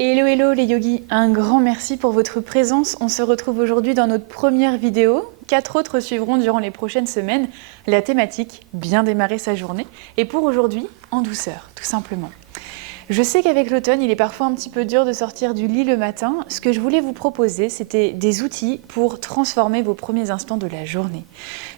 Hello hello les yogis, un grand merci pour votre présence. On se retrouve aujourd'hui dans notre première vidéo. 4 autres suivront durant les prochaines semaines. La thématique, bien démarrer sa journée. Et pour aujourd'hui, en douceur, tout simplement. Je sais qu'avec l'automne, il est parfois un petit peu dur de sortir du lit le matin. Ce que je voulais vous proposer, c'était des outils pour transformer vos premiers instants de la journée.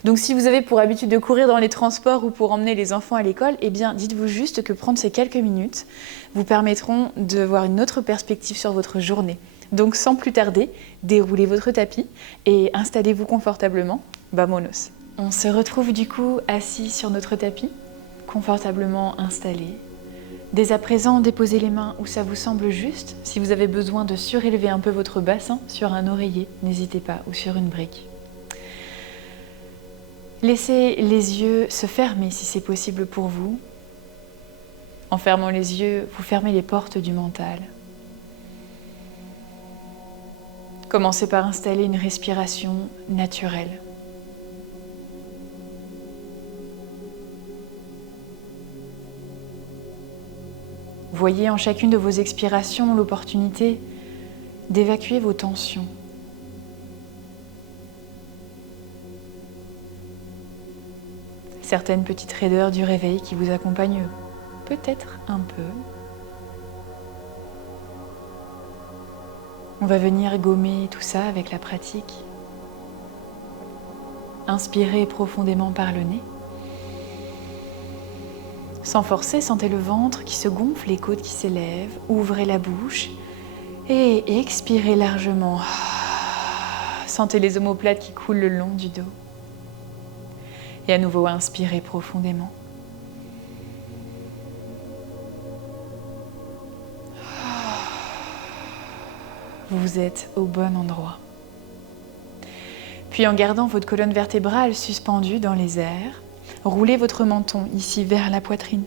Donc si vous avez pour habitude de courir dans les transports ou pour emmener les enfants à l'école, eh bien dites-vous juste que prendre ces quelques minutes vous permettront de voir une autre perspective sur votre journée. Donc sans plus tarder, déroulez votre tapis et installez-vous confortablement. Vamonos. On se retrouve du coup assis sur notre tapis, confortablement installé. Dès à présent, déposez les mains où ça vous semble juste. Si vous avez besoin de surélever un peu votre bassin sur un oreiller, n'hésitez pas, ou sur une brique. Laissez les yeux se fermer si c'est possible pour vous. En fermant les yeux, vous fermez les portes du mental. Commencez par installer une respiration naturelle. Voyez en chacune de vos expirations l'opportunité d'évacuer vos tensions. Certaines petites raideurs du réveil qui vous accompagnent peut-être un peu. On va venir gommer tout ça avec la pratique. Inspirez profondément par le nez. Sans forcer, sentez le ventre qui se gonfle, les côtes qui s'élèvent. Ouvrez la bouche et expirez largement. Sentez les omoplates qui coulent le long du dos. Et à nouveau, inspirez profondément. Vous êtes au bon endroit. Puis en gardant votre colonne vertébrale suspendue dans les airs, roulez votre menton ici vers la poitrine.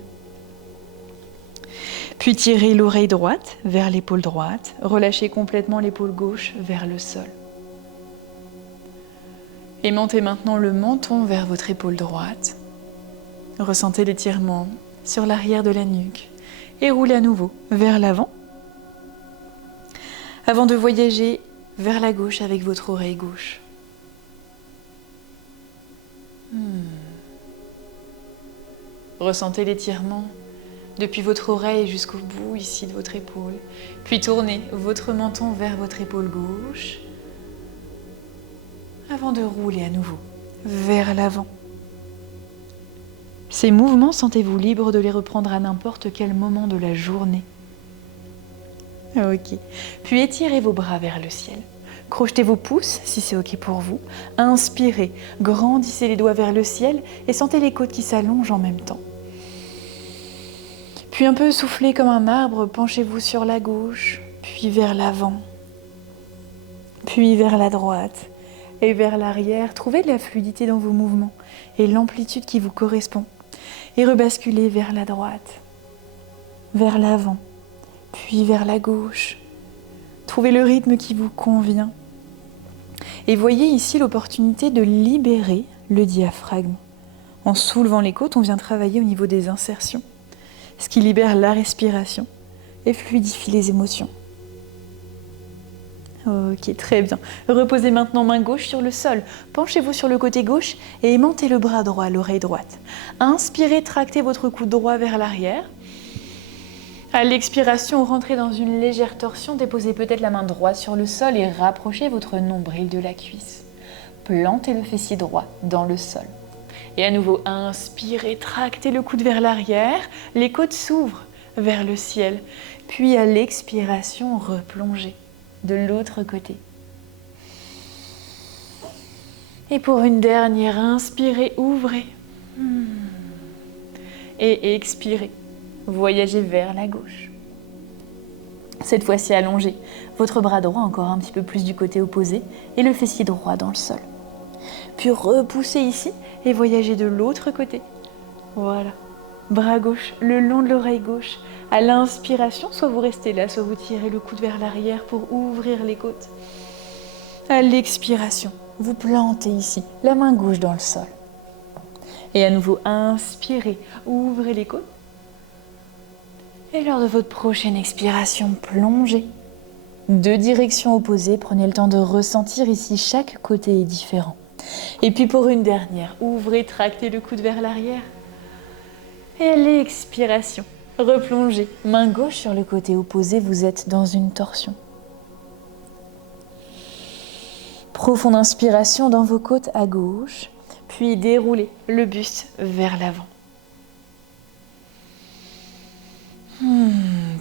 Puis tirez l'oreille droite vers l'épaule droite, relâchez complètement l'épaule gauche vers le sol. Aimantez maintenant le menton vers votre épaule droite. Ressentez l'étirement sur l'arrière de la nuque et roulez à nouveau vers l'avant avant de voyager vers la gauche avec votre oreille gauche. Ressentez l'étirement depuis votre oreille jusqu'au bout ici de votre épaule. Puis tournez votre menton vers votre épaule gauche avant de rouler à nouveau vers l'avant. Ces mouvements, sentez-vous libre de les reprendre à n'importe quel moment de la journée. Ok. Puis étirez vos bras vers le ciel. Crochetez vos pouces si c'est ok pour vous. Inspirez, grandissez les doigts vers le ciel et sentez les côtes qui s'allongent en même temps. Puis un peu soufflez comme un arbre, penchez-vous sur la gauche, puis vers l'avant, puis vers la droite et vers l'arrière. Trouvez de la fluidité dans vos mouvements et l'amplitude qui vous correspond. Et rebasculez vers la droite, vers l'avant, puis vers la gauche. Trouvez le rythme qui vous convient. Et voyez ici l'opportunité de libérer le diaphragme. En soulevant les côtes, on vient travailler au niveau des insertions, ce qui libère la respiration et fluidifie les émotions. Ok, très bien. Reposez maintenant main gauche sur le sol. Penchez-vous sur le côté gauche et aimantez le bras droit, l'oreille droite. Inspirez, tractez votre coude droit vers l'arrière. À l'expiration, rentrez dans une légère torsion, déposez peut-être la main droite sur le sol et rapprochez votre nombril de la cuisse. Plantez le fessier droit dans le sol. Et à nouveau, inspirez, tractez le coude vers l'arrière, les côtes s'ouvrent vers le ciel. Puis à l'expiration, replongez de l'autre côté. Et pour une dernière, inspirez, ouvrez. Et expirez. Voyagez vers la gauche. Cette fois-ci allongez votre bras droit encore un petit peu plus du côté opposé et le fessier droit dans le sol. Puis repoussez ici et voyagez de l'autre côté. Voilà. Bras gauche le long de l'oreille gauche. À l'inspiration, soit vous restez là, soit vous tirez le coude vers l'arrière pour ouvrir les côtes. À l'expiration, vous plantez ici la main gauche dans le sol. Et à nouveau, inspirez, ouvrez les côtes. Et lors de votre prochaine expiration, plongez. Deux directions opposées, prenez le temps de ressentir ici, chaque côté est différent. Et puis pour une dernière, ouvrez, tractez le coude vers l'arrière. Et à l'expiration, replongez. Main gauche sur le côté opposé, vous êtes dans une torsion. Profonde inspiration dans vos côtes à gauche, puis déroulez le buste vers l'avant.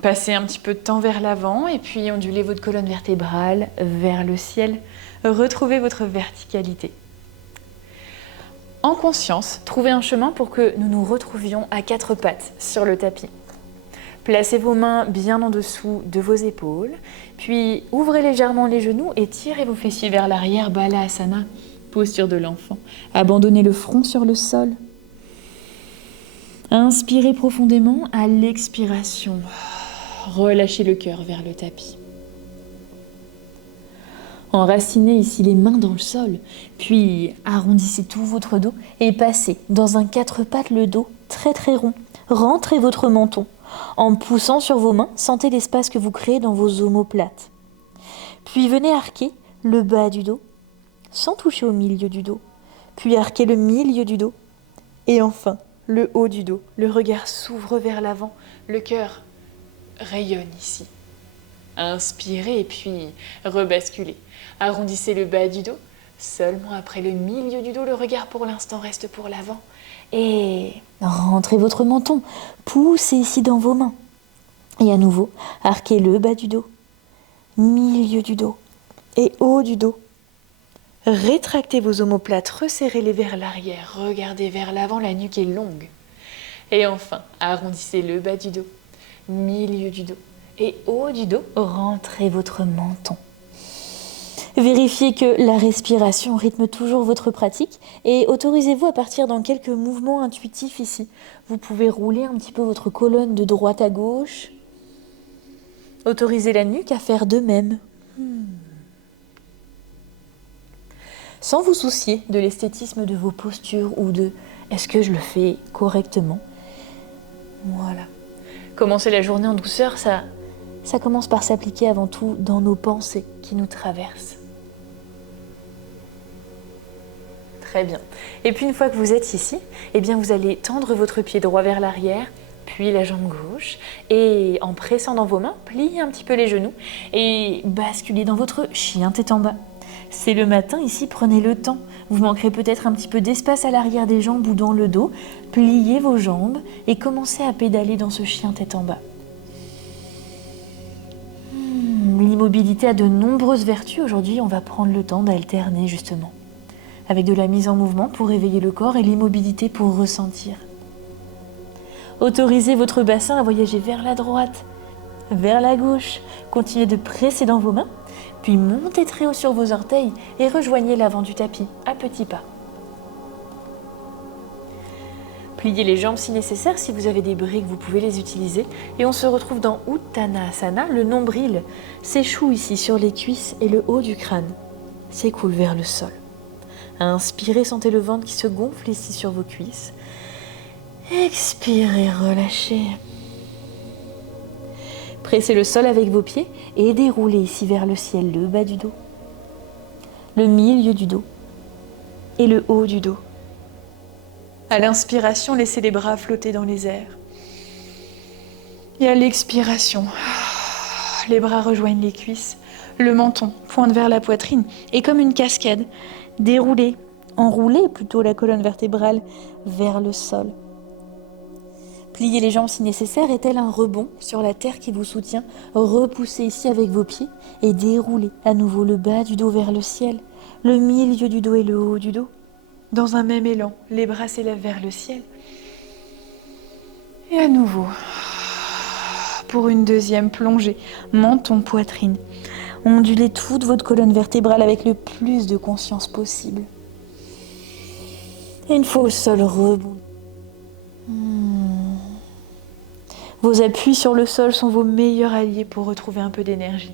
Passez un petit peu de temps vers l'avant et puis ondulez votre colonne vertébrale vers le ciel. Retrouvez votre verticalité. En conscience, trouvez un chemin pour que nous nous retrouvions à quatre pattes sur le tapis. Placez vos mains bien en dessous de vos épaules, puis ouvrez légèrement les genoux et tirez vos fessiers vers l'arrière, Balasana, posture de l'enfant. Abandonnez le front sur le sol. Inspirez profondément, à l'expiration, relâchez le cœur vers le tapis. Enracinez ici les mains dans le sol, puis arrondissez tout votre dos et passez dans un quatre pattes le dos très très rond. Rentrez votre menton. En poussant sur vos mains, sentez l'espace que vous créez dans vos omoplates. Puis venez arquer le bas du dos, sans toucher au milieu du dos. Puis arquez le milieu du dos. Et enfin, le haut du dos. Le regard s'ouvre vers l'avant. Le cœur rayonne ici. Inspirez et puis rebasculez. Arrondissez le bas du dos. Seulement après le milieu du dos, le regard pour l'instant reste pour l'avant. Et rentrez votre menton. Poussez ici dans vos mains. Et à nouveau, arquez le bas du dos. Milieu du dos. Et haut du dos. Rétractez vos omoplates, resserrez-les vers l'arrière, regardez vers l'avant, la nuque est longue. Et enfin, arrondissez le bas du dos, milieu du dos et haut du dos, rentrez votre menton. Vérifiez que la respiration rythme toujours votre pratique et autorisez-vous à partir dans quelques mouvements intuitifs ici. Vous pouvez rouler un petit peu votre colonne de droite à gauche. Autorisez la nuque à faire de même. Sans vous soucier de l'esthétisme de vos postures ou de « est-ce que je le fais correctement ?» Voilà. Commencer la journée en douceur, ça commence par s'appliquer avant tout dans nos pensées qui nous traversent. Très bien. Et puis une fois que vous êtes ici, eh bien vous allez tendre votre pied droit vers l'arrière, puis la jambe gauche, et en pressant dans vos mains, pliez un petit peu les genoux et basculez dans votre chien tête en bas. C'est le matin ici, prenez le temps. Vous manquerez peut-être un petit peu d'espace à l'arrière des jambes ou dans le dos. Pliez vos jambes et commencez à pédaler dans ce chien tête en bas. L'immobilité a de nombreuses vertus. Aujourd'hui, on va prendre le temps d'alterner justement. Avec de la mise en mouvement pour réveiller le corps et l'immobilité pour ressentir. Autorisez votre bassin à voyager vers la droite, vers la gauche. Continuez de presser dans vos mains. Puis montez très haut sur vos orteils et rejoignez l'avant du tapis, à petits pas. Pliez les jambes si nécessaire, si vous avez des briques, vous pouvez les utiliser. Et on se retrouve dans Uttanasana, le nombril s'échoue ici sur les cuisses et le haut du crâne s'écoule vers le sol. Inspirez, sentez le ventre qui se gonfle ici sur vos cuisses. Expirez, relâchez. Pressez le sol avec vos pieds et déroulez ici vers le ciel le bas du dos, le milieu du dos et le haut du dos. À l'inspiration, laissez les bras flotter dans les airs. Et à l'expiration, les bras rejoignent les cuisses, le menton pointe vers la poitrine et comme une cascade, déroulez, enroulez plutôt la colonne vertébrale vers le sol. Pliez les jambes si nécessaire et tel un rebond sur la terre qui vous soutient. Repoussez ici avec vos pieds et déroulez à nouveau le bas du dos vers le ciel, le milieu du dos et le haut du dos. Dans un même élan, les bras s'élèvent vers le ciel. Et à nouveau, pour une deuxième plongée, menton, poitrine. Ondulez toute votre colonne vertébrale avec le plus de conscience possible. Et une fois au sol, rebond. Vos appuis sur le sol sont vos meilleurs alliés pour retrouver un peu d'énergie.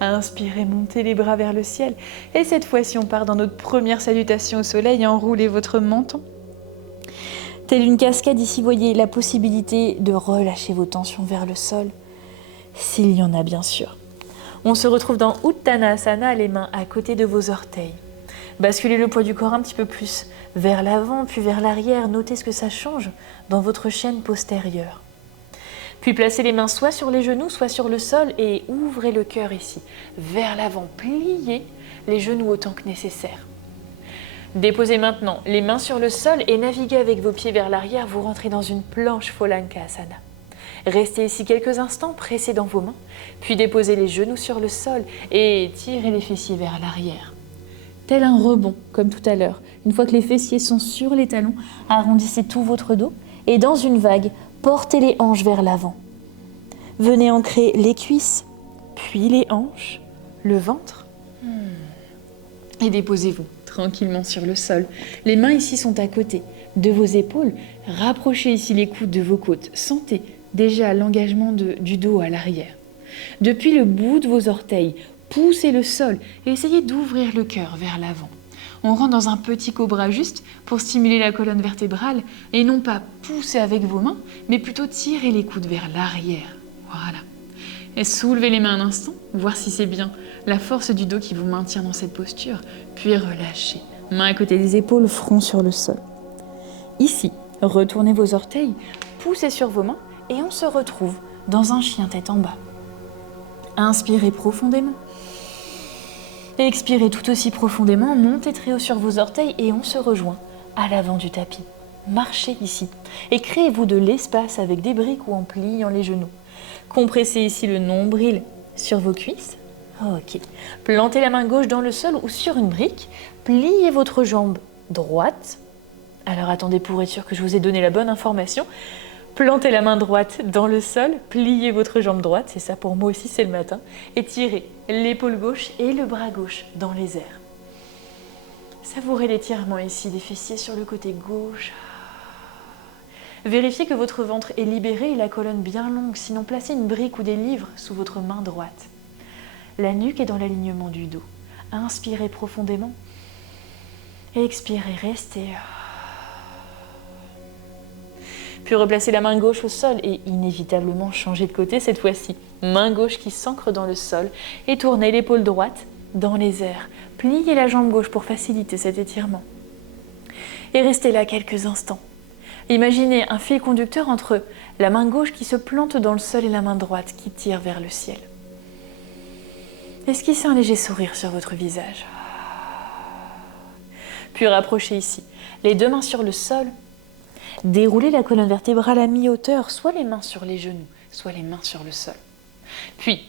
Inspirez, montez les bras vers le ciel. Et cette fois-ci, on part dans notre première salutation au soleil. Enroulez votre menton. Telle une cascade ici, voyez la possibilité de relâcher vos tensions vers le sol, s'il y en a bien sûr. On se retrouve dans Uttanasana, les mains à côté de vos orteils. Basculez le poids du corps un petit peu plus vers l'avant, puis vers l'arrière. Notez ce que ça change dans votre chaîne postérieure. Puis placez les mains soit sur les genoux, soit sur le sol et ouvrez le cœur ici, vers l'avant. Pliez les genoux autant que nécessaire. Déposez maintenant les mains sur le sol et naviguez avec vos pieds vers l'arrière. Vous rentrez dans une planche Polankasana. Restez ici quelques instants, pressez dans vos mains, puis déposez les genoux sur le sol et tirez les fessiers vers l'arrière. Tel un rebond, comme tout à l'heure. Une fois que les fessiers sont sur les talons, arrondissez tout votre dos et dans une vague, portez les hanches vers l'avant. Venez ancrer les cuisses, puis les hanches, le ventre. Et déposez-vous tranquillement sur le sol. Les mains ici sont à côté de vos épaules. Rapprochez ici les coudes de vos côtes. Sentez déjà l'engagement du dos à l'arrière. Depuis le bout de vos orteils, poussez le sol et essayez d'ouvrir le cœur vers l'avant. On rentre dans un petit cobra juste pour stimuler la colonne vertébrale et non pas pousser avec vos mains, mais plutôt tirer les coudes vers l'arrière. Voilà. Et soulevez les mains un instant, voir si c'est bien la force du dos qui vous maintient dans cette posture, puis relâchez. Mains à côté des épaules, front sur le sol. Ici, retournez vos orteils, poussez sur vos mains et on se retrouve dans un chien tête en bas. Inspirez profondément. Expirez tout aussi profondément, montez très haut sur vos orteils et on se rejoint à l'avant du tapis. Marchez ici et créez-vous de l'espace avec des briques ou en pliant les genoux. Compressez ici le nombril sur vos cuisses. Ok. Plantez la main gauche dans le sol ou sur une brique. Pliez votre jambe droite. Alors attendez pour être sûr que je vous ai donné la bonne information. Plantez la main droite dans le sol, pliez votre jambe droite, c'est ça pour moi aussi, c'est le matin, et tirez l'épaule gauche et le bras gauche dans les airs. Savourez l'étirement ici des fessiers sur le côté gauche. Vérifiez que votre ventre est libéré et la colonne bien longue, sinon placez une brique ou des livres sous votre main droite. La nuque est dans l'alignement du dos. Inspirez profondément. Expirez, restez. Puis replacez la main gauche au sol et inévitablement changez de côté cette fois-ci. Main gauche qui s'ancre dans le sol et tournez l'épaule droite dans les airs. Pliez la jambe gauche pour faciliter cet étirement. Et restez là quelques instants. Imaginez un fil conducteur entre la main gauche qui se plante dans le sol et la main droite qui tire vers le ciel. Esquissez un léger sourire sur votre visage. Puis rapprochez ici les deux mains sur le sol. Déroulez la colonne vertébrale à mi-hauteur, soit les mains sur les genoux, soit les mains sur le sol. Puis,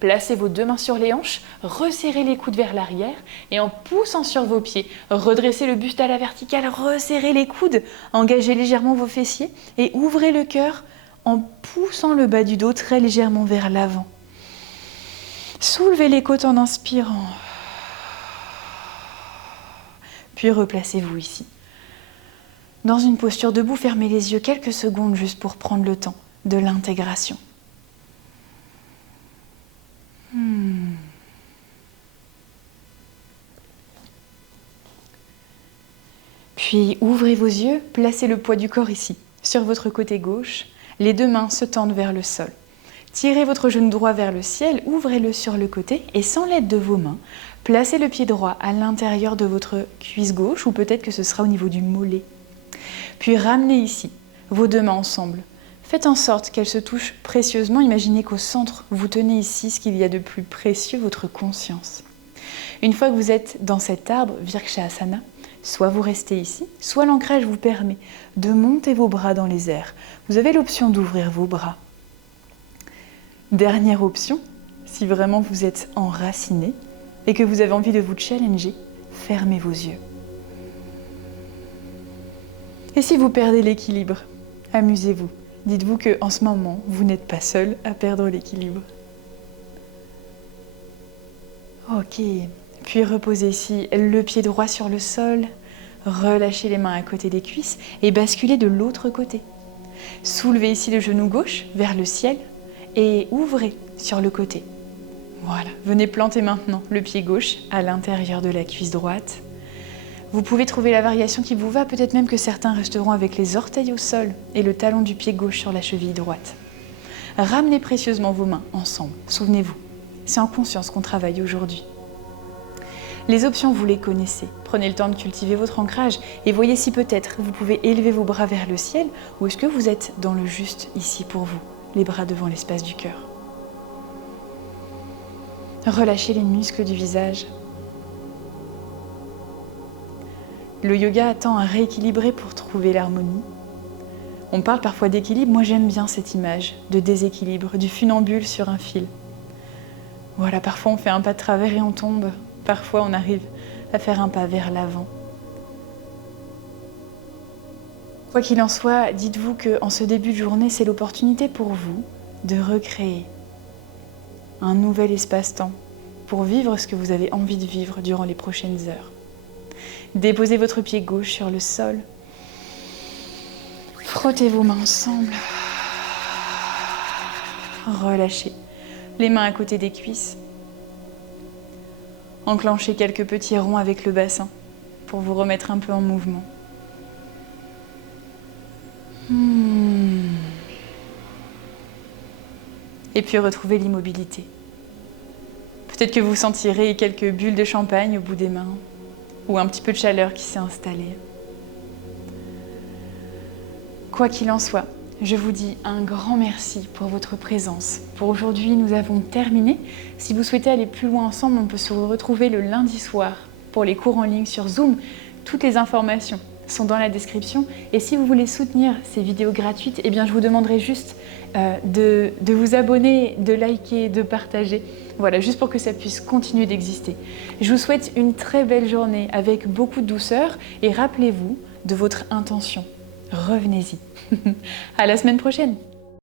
placez vos deux mains sur les hanches, resserrez les coudes vers l'arrière et en poussant sur vos pieds, redressez le buste à la verticale, resserrez les coudes, engagez légèrement vos fessiers et ouvrez le cœur en poussant le bas du dos très légèrement vers l'avant. Soulevez les côtes en inspirant. Puis replacez-vous ici. Dans une posture debout, fermez les yeux quelques secondes juste pour prendre le temps de l'intégration. Puis ouvrez vos yeux, placez le poids du corps ici, sur votre côté gauche. Les deux mains se tendent vers le sol. Tirez votre genou droit vers le ciel, ouvrez-le sur le côté et sans l'aide de vos mains, placez le pied droit à l'intérieur de votre cuisse gauche ou peut-être que ce sera au niveau du mollet. Puis ramenez ici vos deux mains ensemble. Faites en sorte qu'elles se touchent précieusement. Imaginez qu'au centre, vous tenez ici ce qu'il y a de plus précieux, votre conscience. Une fois que vous êtes dans cet arbre, Vrikshasana, soit vous restez ici, soit l'ancrage vous permet de monter vos bras dans les airs. Vous avez l'option d'ouvrir vos bras. Dernière option, si vraiment vous êtes enraciné et que vous avez envie de vous challenger, fermez vos yeux. Et si vous perdez l'équilibre, amusez-vous. Dites-vous qu'en ce moment, vous n'êtes pas seul à perdre l'équilibre. Ok, puis reposez ici le pied droit sur le sol, relâchez les mains à côté des cuisses et basculez de l'autre côté. Soulevez ici le genou gauche vers le ciel et ouvrez sur le côté. Voilà, venez planter maintenant le pied gauche à l'intérieur de la cuisse droite. Vous pouvez trouver la variation qui vous va, peut-être même que certains resteront avec les orteils au sol et le talon du pied gauche sur la cheville droite. Ramenez précieusement vos mains ensemble, souvenez-vous, c'est en conscience qu'on travaille aujourd'hui. Les options, vous les connaissez. Prenez le temps de cultiver votre ancrage et voyez si peut-être vous pouvez élever vos bras vers le ciel ou est-ce que vous êtes dans le juste ici pour vous, les bras devant l'espace du cœur. Relâchez les muscles du visage. Le yoga tend à rééquilibrer pour trouver l'harmonie. On parle parfois d'équilibre, moi j'aime bien cette image de déséquilibre, du funambule sur un fil. Voilà, parfois on fait un pas de travers et on tombe. Parfois, on arrive à faire un pas vers l'avant. Quoi qu'il en soit, dites-vous qu'en ce début de journée, c'est l'opportunité pour vous de recréer un nouvel espace-temps pour vivre ce que vous avez envie de vivre durant les prochaines heures. Déposez votre pied gauche sur le sol. Frottez vos mains ensemble. Relâchez les mains à côté des cuisses. Enclenchez quelques petits ronds avec le bassin pour vous remettre un peu en mouvement. Et puis retrouvez l'immobilité. Peut-être que vous sentirez quelques bulles de champagne au bout des mains ou un petit peu de chaleur qui s'est installée. Quoi qu'il en soit, je vous dis un grand merci pour votre présence. Pour aujourd'hui, nous avons terminé. Si vous souhaitez aller plus loin ensemble, on peut se retrouver le lundi soir pour les cours en ligne sur Zoom. Toutes les informations sont dans la description. Et si vous voulez soutenir ces vidéos gratuites, eh bien, je vous demanderai juste de vous abonner, de liker, de partager. Voilà, juste pour que ça puisse continuer d'exister. Je vous souhaite une très belle journée avec beaucoup de douceur et rappelez-vous de votre intention. Revenez-y. À la semaine prochaine.